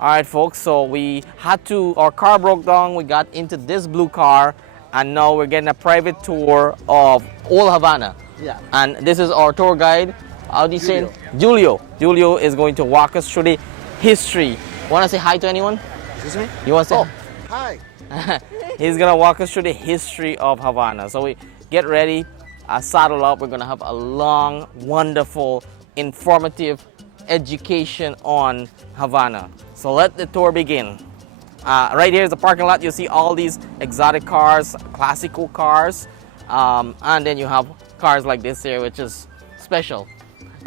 All right, folks, so our car broke down. We got into this blue car, and now we're getting a private tour of Old Havana. Yeah. And this is our tour guide. How do you say it? Julio. Julio is going to walk us through the history. Want to say hi to anyone? Excuse me? You want to say Oh, hi. He's going to walk us through the history of Havana. So we get ready, saddle up. We're going to have a long, wonderful, informative education on Havana. So let the tour begin. Right here is the parking lot. You see all these exotic cars, classical cars, and then you have cars like this here, which is special,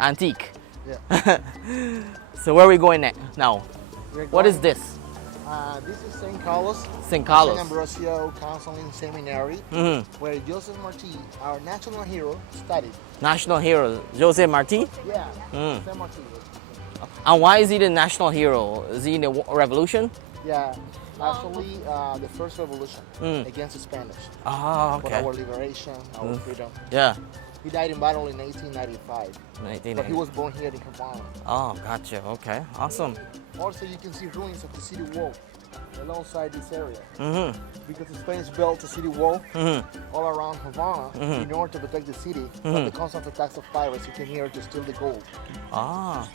antique. Yeah. So where are we going now? What is this? This is St. Carlos. St. Carlos. St. Ambrosio Counseling Seminary, where Joseph Marti, our national hero, studied. National hero, Jose Marti? Yeah, St. Marti. And why is he the national hero? Is he in the revolution? Yeah, actually, the first revolution against the Spanish. Oh, For okay. our liberation, our freedom. Yeah. He died in battle in 1895. But he was born here in Havana. Oh, gotcha. Okay, awesome. Also, you can see ruins of the city wall alongside this area. Because the Spanish built a city wall all around Havana in order to protect the city from the constant attacks of pirates who came here to steal the gold. Ah.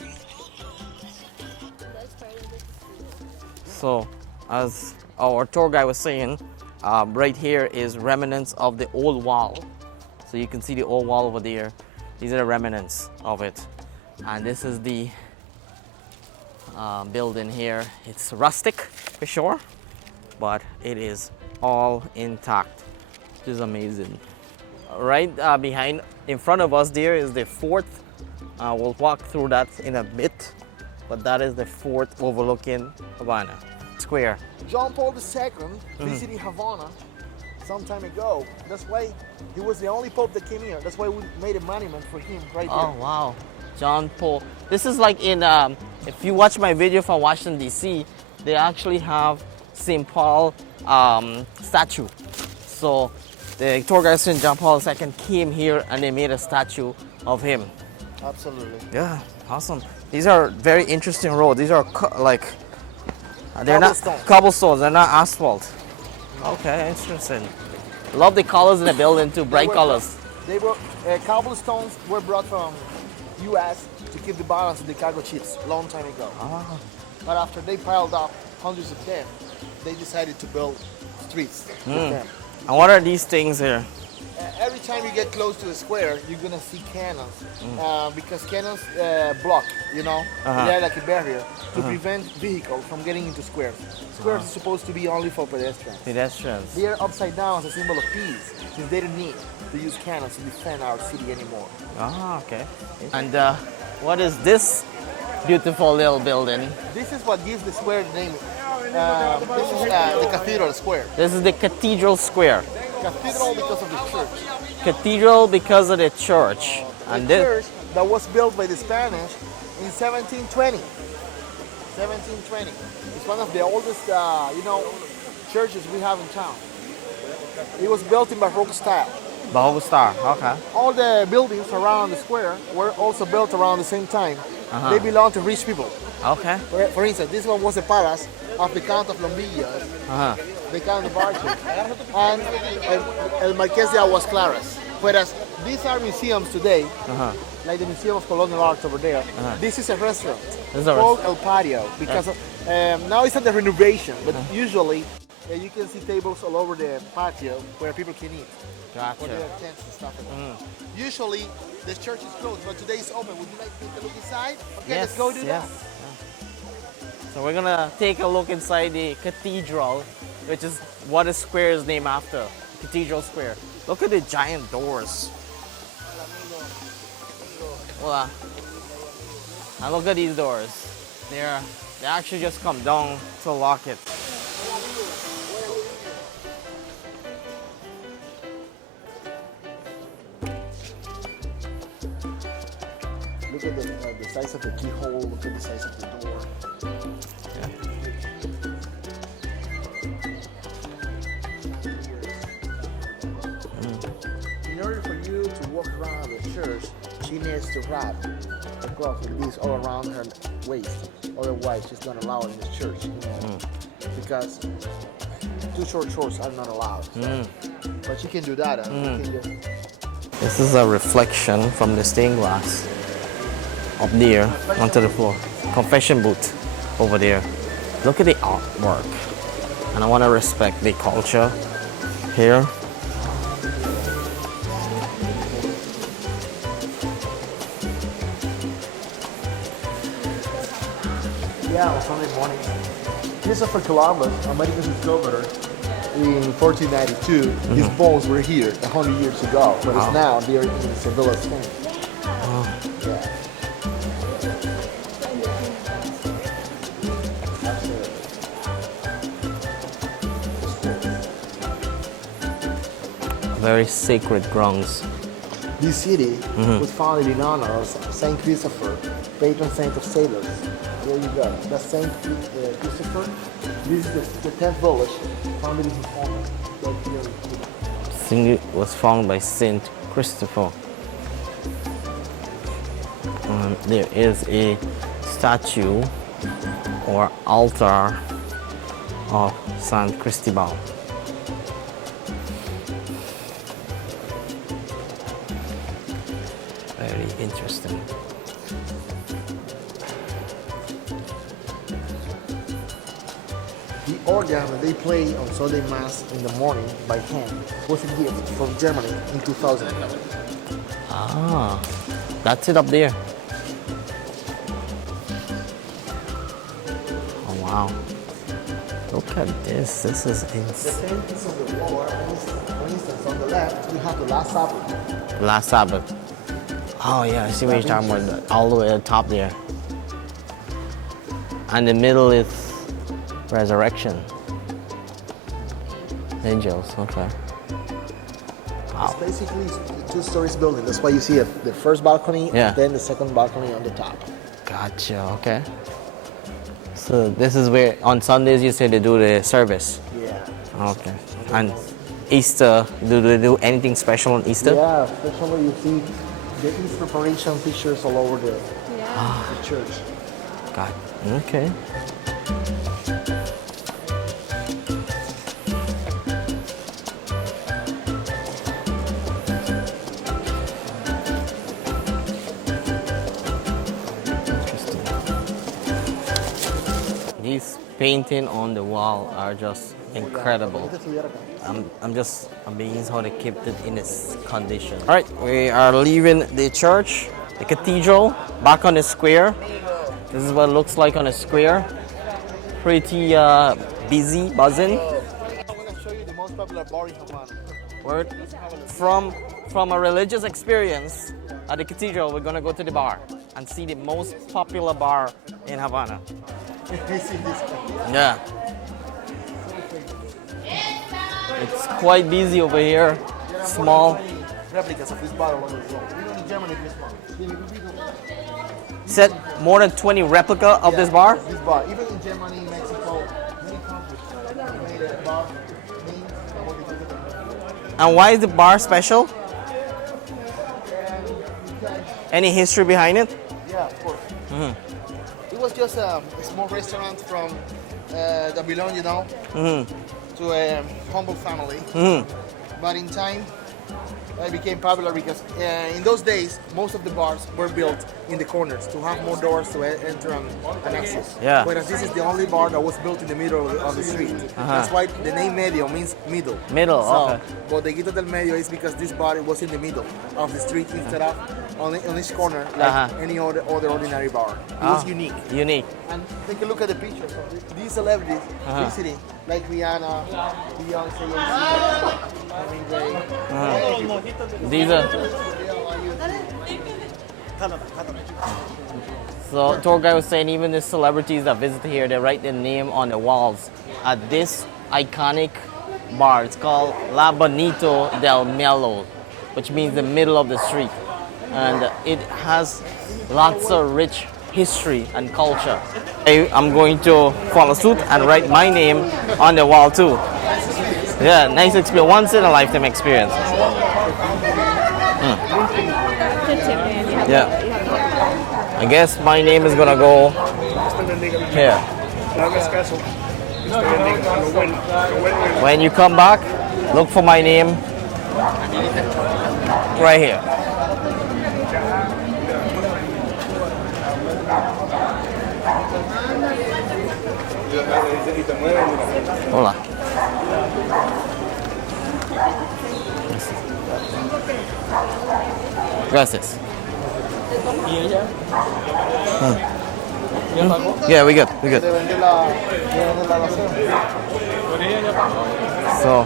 So, as our tour guide was saying, right here is remnants of the old wall. So you can see the old wall over there. These are the remnants of it. And this is the building here. It's rustic for sure, but it is all intact, which is amazing. Right in front of us there is the fort. We'll walk through that in a bit, but that is the fort overlooking Havana Square. John Paul II visited Havana some time ago. That's why he was the only pope that came here. That's why we made a monument for him right here. Oh, wow. John Paul. This is like in, if you watch my video from Washington, D.C., they actually have St. Paul statue. So the tour guide St. John Paul II came here and they made a statue of him. Absolutely. Yeah, awesome. These are very interesting roads. These are they're not cobblestones. They're not asphalt. Okay, interesting. Love the colors in the building too, bright colors. Cobblestones were brought from U.S. to keep the balance of the cargo ships a long time ago. But after they piled up hundreds of them, they decided to build streets with them. And what are these things here? Every time you get close to the square, you're gonna see cannons because cannons block, they're like a barrier to prevent vehicles from getting into squares. Squares are supposed to be only for pedestrians. Pedestrians. They are upside down as a symbol of peace, since they don't need to use cannons to defend our city anymore. Ah, okay. And what is this beautiful little building? This is what gives the square the name. This is the Cathedral Square. This is the Cathedral Square. Cathedral because of the church. Cathedral because of the church. And the church that was built by the Spanish in 1720. 1720. It's one of the oldest, churches we have in town. It was built in Baroque style. Baroque style, okay. All the buildings around the square were also built around the same time. They belong to rich people. Okay. For instance, this one was a palace of the Count of Lombillas, the Count of Archie, and El Marqués de Aguas Claras. Whereas these are museums today, like the Museum of Colonial Art over there. This is a restaurant called El Patio because now it's under renovation, but usually you can see tables all over the patio where people can eat. Gotcha. Where there are tents and stuff like that. Usually the church is closed, but today it's open. Would you like to take a look inside? Okay, yes, let's go do that. So we're gonna take a look inside the cathedral, which is what the square is named after, Cathedral Square. Look at the giant doors. Wow. And look at these doors. They actually just come down to lock it. Look at the size of the keyhole, look at the size of the door. In order for you to walk around the church, she needs to wrap the cloth like this all around her waist. Otherwise, she's not allowed in the church, because too short shorts are not allowed. But she can do that. And we can just... This is a reflection from the stained glass up there onto the floor. Confession booth over there. Look at the artwork. And I want to respect the culture here. Yeah, on Sunday morning. Christopher Columbus, American discoverer, in 1492, his bones were here 100 years ago, but it's now they're in Seville, Spain. Yeah. Very sacred grounds. This city was founded in honor of Saint Christopher, patron saint of sailors. There you go. That's Saint Christopher. This is the 10th village founded in his honor. Right here in Cuba. It was founded by Saint Christopher. There is a statue or altar of San Cristobal. Very interesting. The organ that they play on Sunday Mass in the morning by hand was a gift from Germany in 2000. Ah, that's it up there. Oh wow. Look at this. This is The insane. same piece of the wall, for instance, on the left, you have the Last Supper. Last Sabbath. Oh yeah, I see what you're talking about. All the way at the top there. And the middle is Resurrection. Angels, okay. Wow. It's basically a two-story building. That's why you see the first balcony Yeah. and then the second balcony on the top. Gotcha, okay. So this is where, on Sundays you say they do the service. Yeah. Okay. And Easter, do they do anything special on Easter? Yeah, especially you see the East preparation pictures all over the church. God, okay. Interesting. These painting on the wall are just incredible. I'm just amazed how they kept it in its condition. All right, we are leaving the church, the cathedral, back on the square. This is what it looks like on a square. Pretty busy, buzzing. I'm going to show you the most popular bar in Havana. Word. From a religious experience at the cathedral, we're going to go to the bar and see the most popular bar in Havana. Yeah. It's quite busy over here. Small. Replicas of this bar all over the world. Even in Germany, this one. Said more than 20 replica of this bar? This bar. Even in Germany, Mexico, many countries made a bar named and what they do. And why is the bar special? Any history behind it? Yeah, of course. It was just a small restaurant from that belonged, to a humble family. But in time, it became popular because in those days, most of the bars were built in the corners to have more doors to enter and access. Yeah. Whereas this is the only bar that was built in the middle of the street. That's why the name Medio means middle. Middle, So, okay. Bodeguita del Medio is because this bar was in the middle of the street instead of on each corner like any other ordinary bar. It was unique. Unique. And take a look at the pictures of these celebrities visiting, like Rihanna, Beyonce, These are. So tour guide was saying even the celebrities that visit here, they write their name on the walls at this iconic bar. It's called La Bonito del Melo, which means the middle of the street. And it has lots of rich history and culture. I'm going to follow suit and write my name on the wall too. Yeah, nice experience, once in a lifetime experience. Yeah. I guess my name is gonna go here. When you come back, look for my name right here. Hola. Gracias. Yeah, we good. We good. So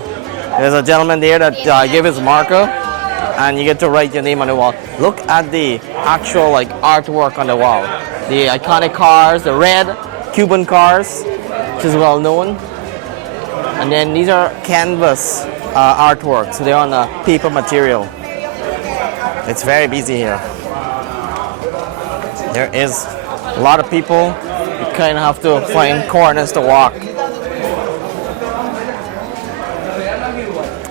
there's a gentleman there that gave his marker, and you get to write your name on the wall. Look at the actual like artwork on the wall. The iconic cars, the red Cuban cars, which is well known. And then these are canvas artworks. So they're on a paper material. It's very busy here. There is a lot of people. You kind of have to find corners to walk.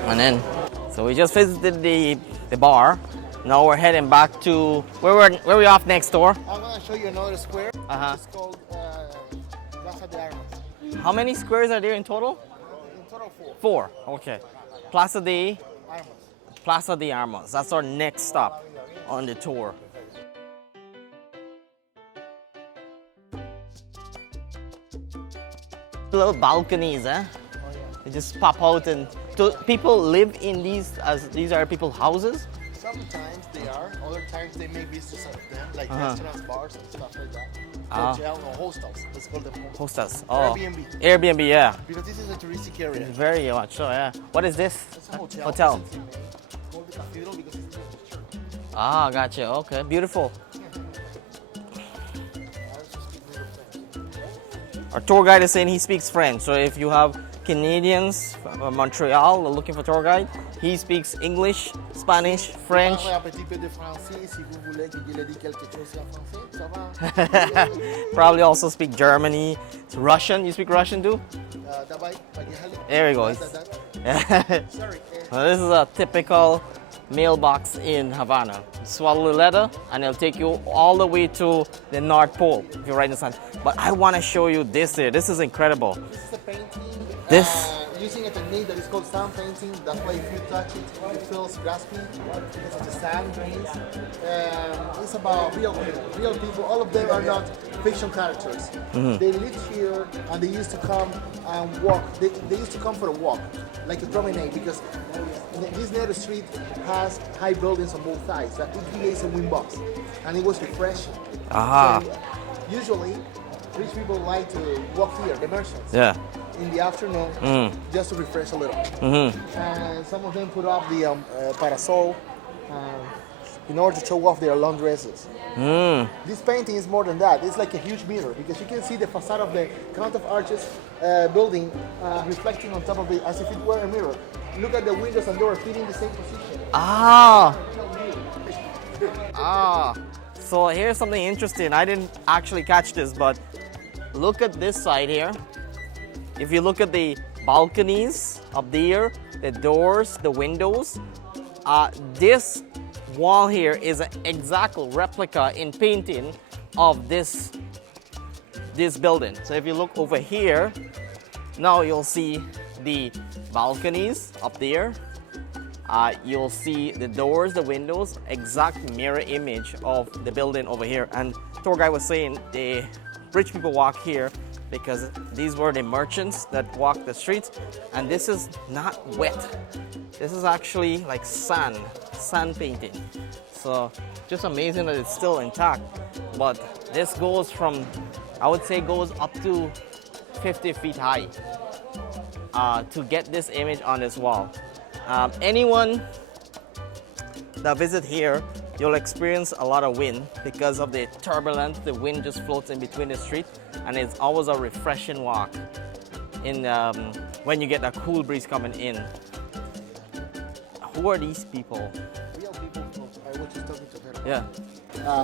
And then, so we just visited the bar. Now we're heading back to where we off next door. I'm gonna show you another square. It's called Plaza de Armas. How many squares are there in total? In total, 4. 4. Okay. Plaza de Armas. That's our next stop on the tour. Little balconies, eh? They just pop out, and people live in these as these are people's houses. Sometimes they are. Other times they make business out of them, like restaurants, bars, and stuff like that. Hotel or hostels. Let's call them Hostels. Oh. Airbnb. Airbnb, yeah. Because this is a touristic area. Very much so, yeah. What is this? It's a hotel. Hotel. Called the cathedral because it's near the church. Ah, gotcha. Okay, beautiful. Our tour guide is saying he speaks French, so if you have Canadians from Montreal looking for tour guide, he speaks English, Spanish, French. Probably also speak Germany, Russian. You speak Russian too? There we go. Sorry. Well, this is a typical mailbox in Havana. You swallow the letter and it'll take you all the way to the North Pole if you're right in the sun. But I want to show you this here. This is incredible. This is a painting. This using a technique that is called sand painting. That's why if you touch it, it feels graspy because of the sand grains. It's about real people. Real people. All of them are not fiction characters. They live here and they used to come and walk. They used to come for a walk, like a promenade, because this narrow street has high buildings on both sides. That it creates a wind box, and it was refreshing. So usually, rich people like to walk here, the merchants. Yeah. In the afternoon, just to refresh a little. And some of them put up the parasol in order to show off their long dresses. This painting is more than that. It's like a huge mirror because you can see the facade of the Count of Arches building reflecting on top of it as if it were a mirror. Look at the windows and doors fitting the same position. So here's something interesting. I didn't actually catch this, but look at this side here. If you look at the balconies up there, the doors, the windows, this wall here is an exact replica in painting of this building. So if you look over here, now you'll see the balconies up there. You'll see the doors, the windows, exact mirror image of the building over here. And tour guide was saying the rich people walk here because these were the merchants that walked the streets, and this is not wet. This is actually like sand painting. So just amazing that it's still intact. But this goes from, I would say goes up to 50 feet high to get this image on this wall. Anyone that visit here, you'll experience a lot of wind because of the turbulence. The wind just floats in between the street, and it's always a refreshing walk in when you get that cool breeze coming in. Who are these people? Real people. I was just talking to her. Yeah.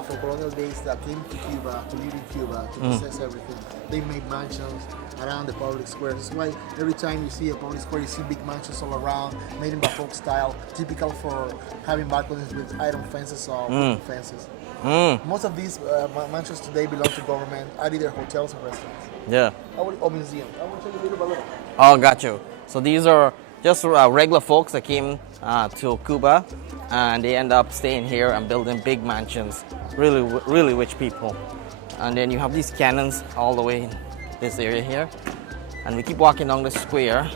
From colonial days that came to Cuba, to live in Cuba, to possess everything. They made mansions around the public square. That's why every time you see a public square, you see big mansions all around, made in Baroque style, typical for having balconies with iron fences or wooden fences. Most of these mansions today belong to government, are either hotels or restaurants. Yeah. Or museums. I want to tell you little by little. Oh, got you. So these are just regular folks that came to Cuba, and they end up staying here and building big mansions. Really, really rich people. And then you have these cannons all the way in this area here. And we keep walking down the square.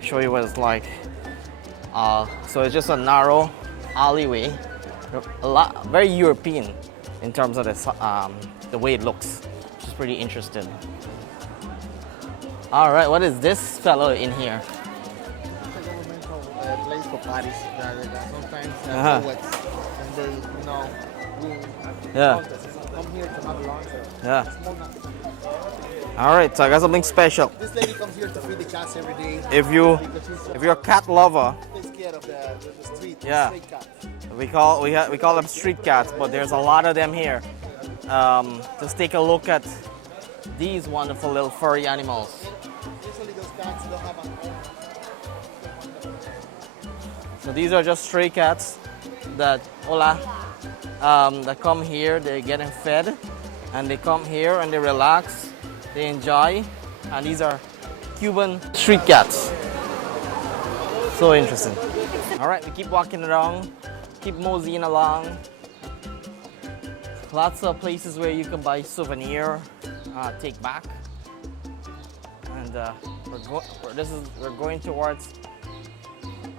Show you what it's like. So it's just a narrow alleyway. Very European in terms of the way it looks, which is pretty interesting. All right, what is this fellow in here? It's a governmental place for parties. Sometimes poets, and they, come here to have a lunch. All right, so I got something special. This lady comes here to feed the cats every day. If you're a cat lover, takes care of the street. Yeah. Street cats. we call them street cats, but there's a lot of them here. Just take a look at these wonderful little furry animals. Usually those cats don't have a home. So these are just stray cats that that come here. They're getting fed, and they come here and they relax, they enjoy, and these are Cuban street cats. So interesting. All right, we keep walking around, keep moseying along. Lots of places where you can buy souvenir, take back, and we're going towards.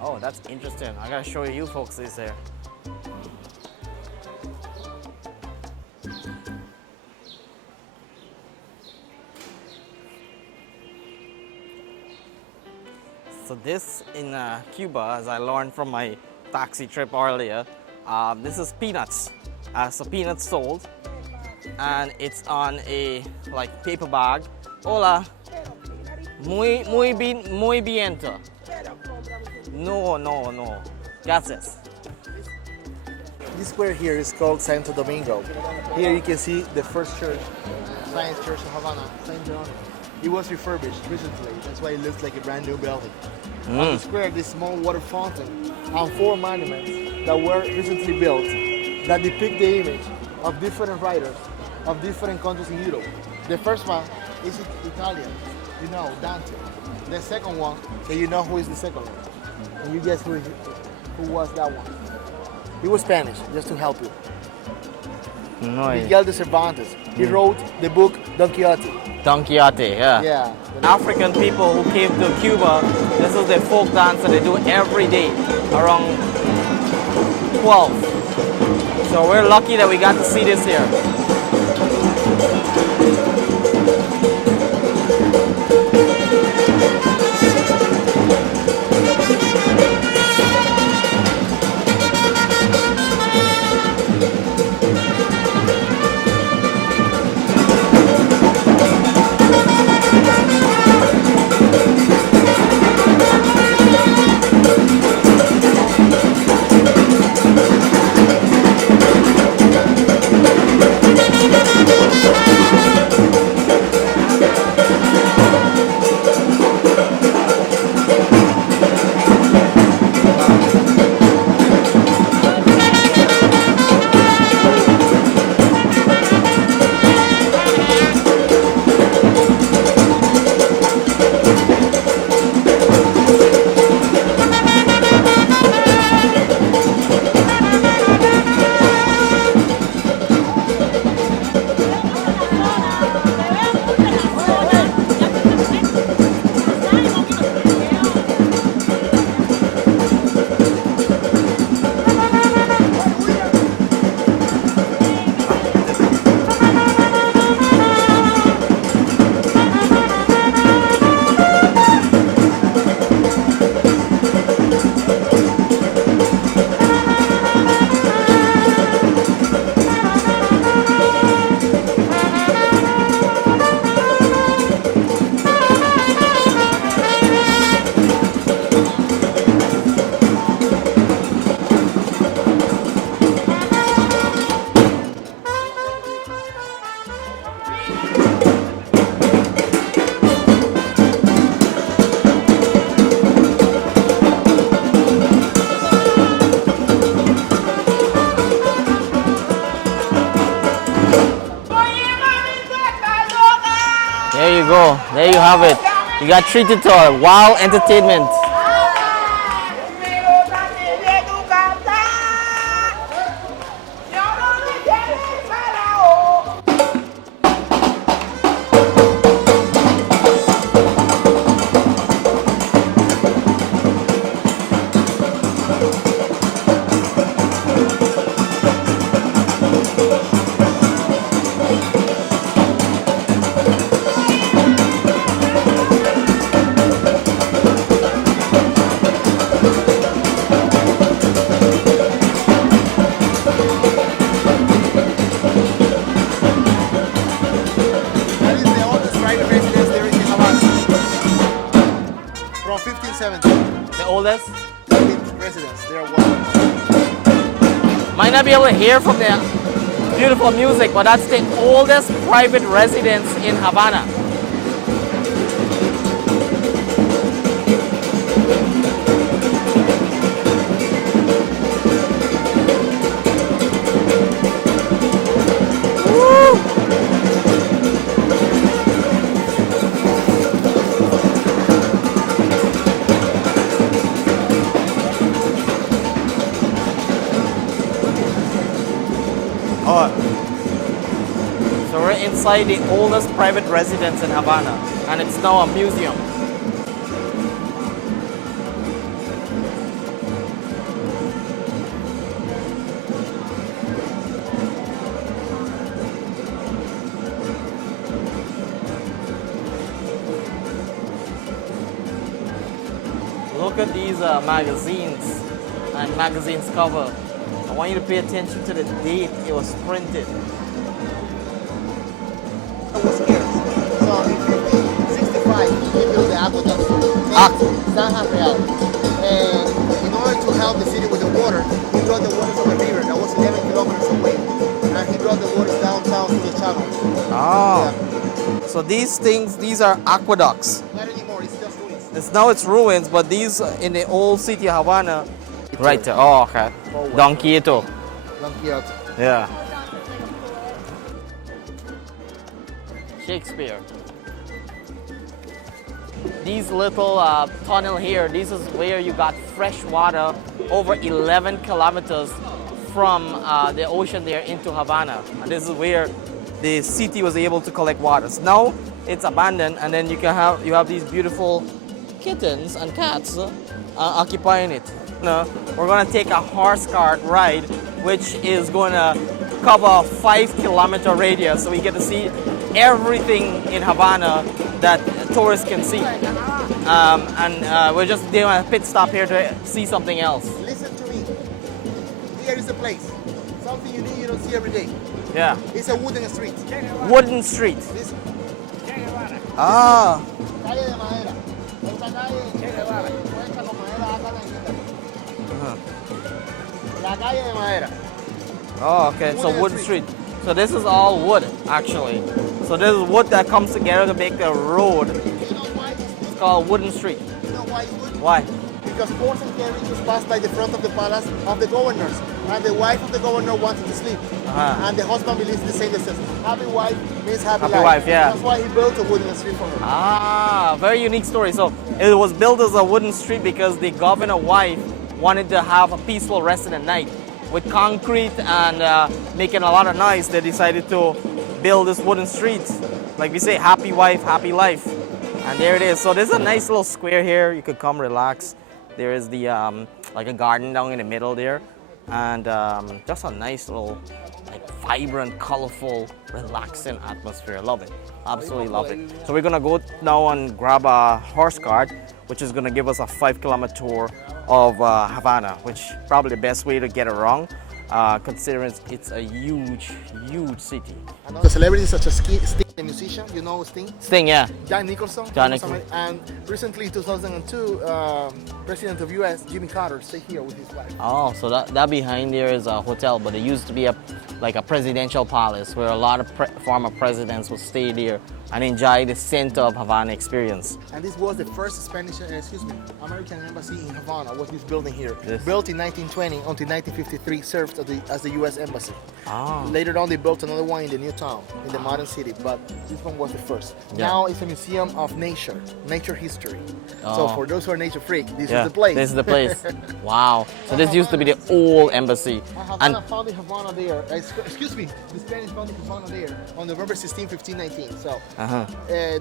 Oh, that's interesting. I gotta show you folks this here. So this in Cuba, as I learned from my taxi trip earlier, this is peanuts. So peanuts sold, and it's on a paper bag. Hola, muy biento. No. Gracias. This square here is called Santo Domingo. Here you can see the first church, Science Church of Havana, St. John. It was refurbished recently. That's why it looks like a brand new building. On the square, this small water fountain and 4 monuments that were recently built that depict the image of different writers of different countries in Europe. The first one is Italian, Dante. The second one, and you know who is the second one. And you guess who was that one? He was Spanish, just to help you. No. Miguel de Cervantes. He wrote the book Don Quixote. Don Quixote, yeah. Yeah. African people who came to Cuba, this is their folk dance that they do every day around 12. So we're lucky that we got to see this here. you go. There you have it. You got treated to a wild entertainment. That is the oldest private residence there is in Havana. From 1570. The oldest. Private residence. There was. Might not be able to hear from the beautiful music, but that's the oldest private residence in Havana. Woo! So we're inside the oldest private residence in Havana, and it's now a museum. Look at these magazines and magazines cover. I want you to pay attention to the date it was printed. It was here. So in 1565, he built the aqueduct San Rafael. And in order to help the city with the water, he brought the water from a river that was 11 kilometers away. And he brought the water downtown to the channel. Oh. Yeah. So these things, these are aqueducts. Not anymore, it's just ruins. Now it's ruins, but these in the old city of Havana. Right there. Oh, okay. Don Quixote. Don Quixote. Yeah. Shakespeare. These little tunnel here, this is where you got fresh water over 11 kilometers from the ocean there into Havana. And this is where the city was able to collect water. So now it's abandoned, and then you have these beautiful kittens and cats occupying it. We're gonna take a horse cart ride, which is gonna cover a 5-kilometer radius, so we get to see everything in Havana that tourists can see. We're just doing a pit stop here to see something else. Listen to me. Here is the place. Something you don't see every day. Yeah. It's a wooden street. Wooden street. This Ah. calle de madera. Esta calle fue hecha con madera acá en Italia. La calle de madera. Oh, okay. So wooden street. So this is all wood, actually. So this is wood that comes together to make the road. You know why It's called wooden street. You know why it's wood? Why? Because horse and carriages passed by the front of the palace of the governors, and the wife of the governor wanted to sleep, and the husband believes the same. That says, "Happy wife means happy life." Wife, yeah. That's why he built a wooden street for her. Ah, very unique story. So it was built as a wooden street because the governor wife wanted to have a peaceful rest at night. With concrete and making a lot of noise, they decided to build this wooden street. Like we say, happy wife, happy life. And there it is. So there's a nice little square here. You could come relax. There is the like a garden down in the middle there. And just a nice little, like, vibrant, colorful, relaxing atmosphere. Love it. Absolutely love it. So we're gonna go now and grab a horse cart, which is gonna give us a 5-kilometer tour of Havana, which probably the best way to get around, considering it's a huge, huge city. The celebrities such as Sting, the musician, you know Sting? Sting, yeah. Jack Nicholson. Jack Nicholson. And recently, in 2002, President of U.S. Jimmy Carter stayed here with his wife. Oh, so that behind there is a hotel, but it used to be like a presidential palace where a lot of former presidents would stay there and enjoy the center of Havana experience. And this was the first American embassy in Havana, was this building here. Yes. Built in 1920 until 1953, served as the U.S. embassy. Ah. Later on, they built another one in the new town, in the modern city, but this one was the first. Yeah. Now it's a museum of nature history. Oh. So for those who are nature freak, this Yeah, is the place. this is the place. Wow. So this used to be the old embassy. Havana And founded Havana there. Excuse me, the Spanish founded Havana there on November 16, 1519. So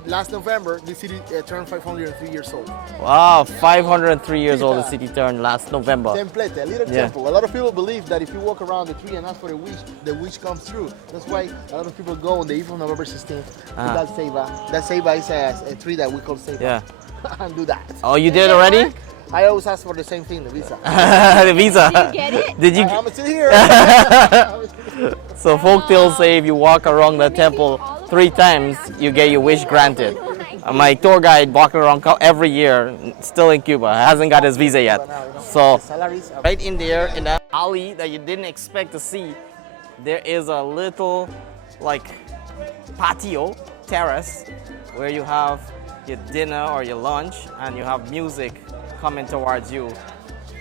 last November, the city turned 503 years old. wow, 503 years old the city turned last November. Templete, a little Yeah. temple. A lot of people believe that if you walk around the tree and ask for a wish, the wish comes true. That's why a lot of people go on the eve of November 16th to that ceiba. That ceiba is a tree that we call ceiba. Yeah. And do that. Oh, you did it already? I always ask for the same thing, the visa. The visa. Did you get it? Did you? I'm still here. So folktales say if you walk around the temple 3 times, you get your wish granted. My tour guide walking around every year, still in Cuba, hasn't got his visa yet. So Salaries are right in there, in that alley that you didn't expect to see, there is a little like patio terrace where you have your dinner or your lunch, and you have music coming towards you,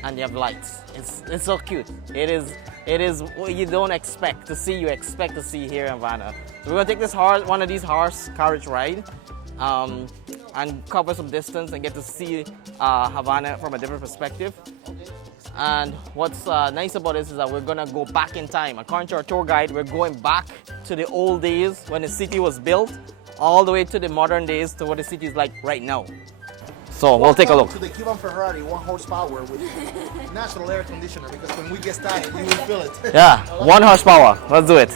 and you have lights. It's so cute. It is what you don't expect to see. You expect to see here in Havana. So we're gonna take this one of these horse carriage ride, and cover some distance and get to see Havana from a different perspective. And what's nice about this is that we're gonna go back in time. According to our tour guide, we're going back to the old days when the city was built, all the way to the modern days to what the city is like right now. So we'll take a look. To the Cuban Ferrari, 1 horsepower with natural air conditioner, because when we get started, you will feel it. Yeah, 1 horsepower. Let's do it.